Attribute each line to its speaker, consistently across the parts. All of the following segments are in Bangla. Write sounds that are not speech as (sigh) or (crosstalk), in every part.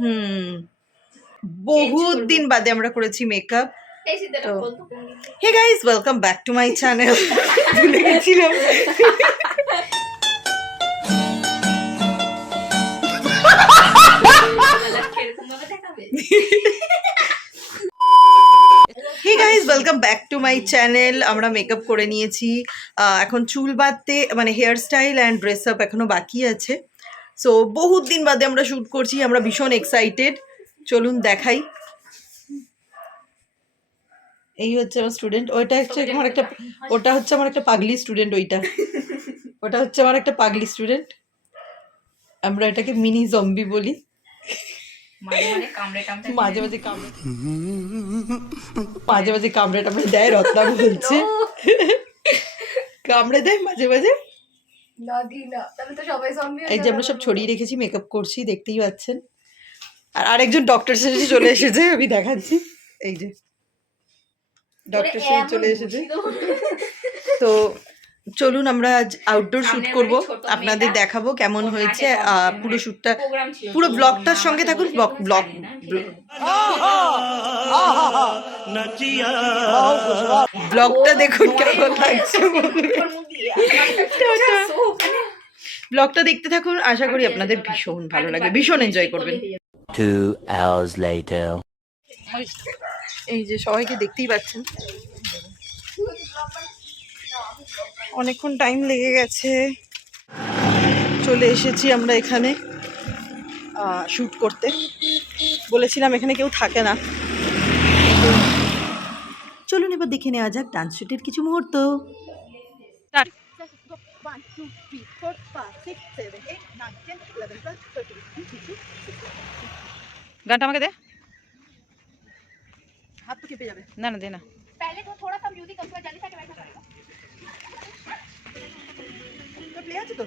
Speaker 1: হুম। বহুত দিন বাদে আমরা করেছি মেকআপ তো-? Hey guys welcome back to my channel ভুলে গেছিলাম? Hey guys welcome back to my channel আমরা মেকআপ করে নিয়েছি। এখন চুল বাঁধতে মানে hair style and dress up এখনও বাকি আছে। সো বহুত দিন বাদে আমরা শ্যুট করছি আমরা ভীষণ এক্সাইটেড চলুন দেখাই। এই হচ্ছে আমার স্টুডেন্ট ওইটা হচ্ছে আমার একটা ওটা হচ্ছে আমার একটা পাগলি স্টুডেন্ট ওইটা। ওটা হচ্ছে আমার একটা পাগলি স্টুডেন্ট আমরা এটাকে মিনি জম্বি বলি।
Speaker 2: মাঝে মাঝে কামড়ে কামড়ে
Speaker 1: মাঝে মাঝে কামড়ে মাঝে মাঝে কামড়ে টামড়ে দেয় রত্না বলছে। কামড়ে দেয় মাঝে মাঝে। এই যে আমরা সব ছড়িয়ে রেখেছি মেকআপ করছি দেখতেই পাচ্ছেন। আর আরেকজন ডক্টর সেজে চলে এসেছে আমি দেখাচ্ছি। এই যে ডক্টর সেজে চলে এসেছে। তো। চলুন আমরা আজ আউটডোর শুট করব। আপনাদের দেখাবো কেমন হয়েছে পুরো শ্যুটটা পুরো ব্লগটার সঙ্গে থাকুন ব্লগ ব্লগ ব্লগটা দেখুন কেমন লাগছে ব্লগটা দেখতে থাকুন আশা করি আপনাদের ভীষণ ভালো লাগবে ভীষণ এনজয় করবেন।
Speaker 3: Two hours later.
Speaker 1: এই যে সবাইকে দেখতেই পাচ্ছেন। অনেকক্ষণ টাইম লেগে গেছে। চলে এসেছি আমরা এখানে শ্যুট করতে। বলেছিলাম এখানে কেউ থাকে না। চলুন এবার দেখে নেওয়া যাক ডান্স শ্যুটের কিছু মুহূর্ত।
Speaker 4: গানটা আমাকে দে
Speaker 1: হাত তো কেঁপে যাবে
Speaker 4: না না দে না
Speaker 2: पहले तो थोड़ा सा म्यूजिक हमको जल्दी से बैठा पड़ेगा
Speaker 1: প্লে আছে তো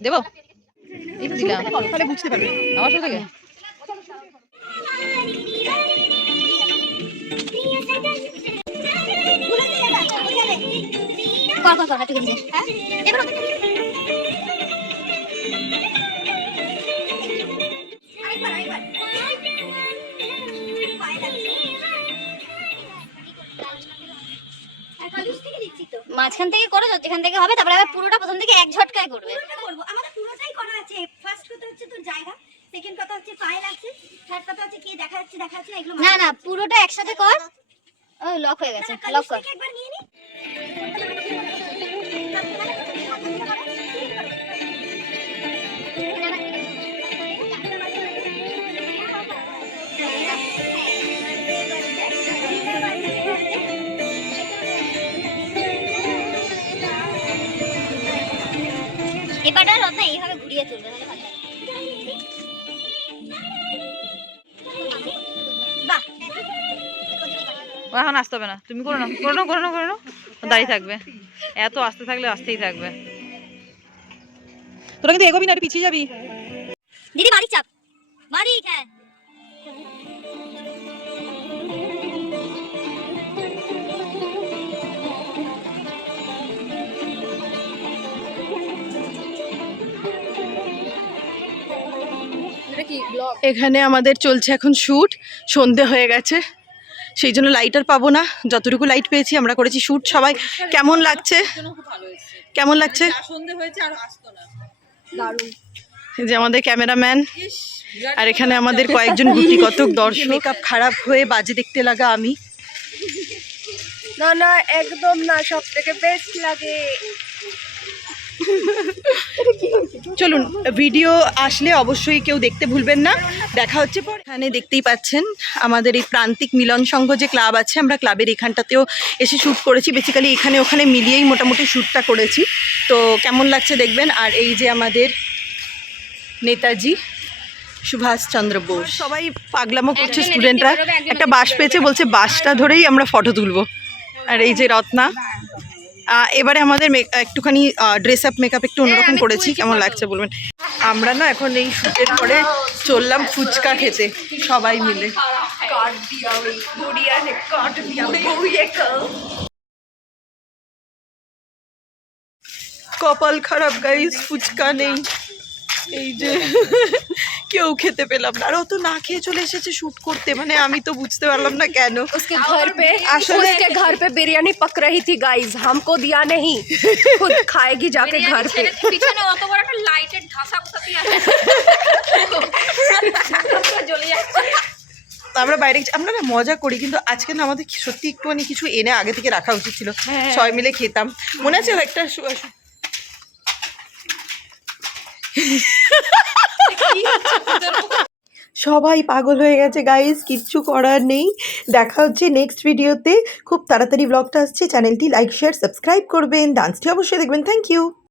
Speaker 4: দেবো? এই তো দিলাম।
Speaker 1: তাহলে বুঝতে পারবে।
Speaker 4: আমার সাথে থেকে
Speaker 5: কর কর কর একটু গেছে হ্যাঁ? এবার মাঝখান থেকে করো যেখান থেকে হবে তারপরে আবার পুরোটা প্রথম থেকে এক ঝটকায় করবে। করব। আমাদের পুরোটাই করা আছে। ফার্স্ট কথা হচ্ছে তোর জায়গা সেকেন্ড কথা হচ্ছে পায়ে লাগছে থার্ড কথা হচ্ছে কি দেখা যাচ্ছে দেখা যাচ্ছে এগুলো না না পুরোটা একসাথে কর। ও লক হয়ে গেছে লক কর। একবার নিয়ে নি। এবারটা রত্না এইভাবে ঘুরিয়ে তুলবে
Speaker 4: ও এখন আসতে হবে না। তুমি করো না করো না করো না করো না দাঁড়িয়ে থাকবে। এত আসতে থাকলে আসতেই থাকবে। তোরা কিন্তু এগোবি না পিছিয়ে যাবি।
Speaker 5: দিদি বাড়ি চাপ। বাড়ি হ্যাঁ।
Speaker 1: এখানে আমাদের চলছে এখন শ্যুট সন্ধে হয়ে গেছে। সেই জন্য লাইট আর পাবো না। যতটুকু লাইট পেয়েছি আমরা করেছি শ্যুট সবাই। কেমন লাগছে? কেমন লাগছে? এই যে আমাদের ক্যামেরাম্যান আর এখানে আমাদের কয়েকজন গুটি কতক (laughs) দর্শক। মেকআপ খারাপ হয়ে বাজে দেখতে লাগা আমি।
Speaker 2: না না একদম না সব থেকে বেস্ট লাগে। (laughs)
Speaker 1: চলুন ভিডিও আসলে অবশ্যই কেউ দেখতে ভুলবেন না। দেখা হচ্ছে পরে। এখানে দেখতেই পাচ্ছেন আমাদের এই প্রান্তিক মিলন সংঘ যে ক্লাব আছে আমরা ক্লাবের এখানটাতেও এসে শ্যুট করেছি। বেসিক্যালি এখানে ওখানে মিলিয়েই মোটামুটি শ্যুটটা করেছি। তো কেমন লাগছে দেখবেন? আর এই যে আমাদের নেতাজি সুভাষচন্দ্র বোস। সবাই পাগলামো করছে স্টুডেন্টরা একটা বাস পেয়েছে বলছে বাসটা ধরেই আমরা ফটো তুলবো। আর এই যে রত্না। এবারে আমাদের একটুখানি ড্রেস আপ মেকআপ একটু অন্যরকম করেছি কেমন লাগছে বলবেন? আমরা না এখন এই শুটের পরে চললাম ফুচকা খেতে সবাই মিলে। কপাল খারাপ গাইস ফুচকা নেই। এই যে কেউ খেতে পেলাম না আর অত না খেয়ে চলে এসেছে শুট করতে মানে আমি তো বুঝতে পারলাম না কেন
Speaker 2: उसके घर पे
Speaker 1: আসলে-
Speaker 2: उसके घर पे बिरयानी पक रही थी गाइस हमको दिया नहीं खुद खाएगी जाके घर पे
Speaker 6: পিছনে অত বড় একটা লাইটের ধাসা কোথাতে আছে জ্বলে যাচ্ছে
Speaker 1: আমরা বাইরে গেছি- আমরা না মজা করি কিন্তু আজকে না আমাদের কি- সত্যি একটুখানি কিছু এনে আগে থেকে রাখা উচিত ছিল সবাই মিলে খেতাম মনে আছে একটা সু- সু- সবাই পাগল হয়ে গেছে গাইজ কিচ্ছু করার নেই। দেখা হচ্ছে নেক্সট ভিডিওতে খুব তাড়াতাড়ি ব্লগটা আসছে চ্যানেলটি লাইক শেয়ার সাবস্ক্রাইব করবেন। ডান্সটি অবশ্যই দেখবেন। Thank you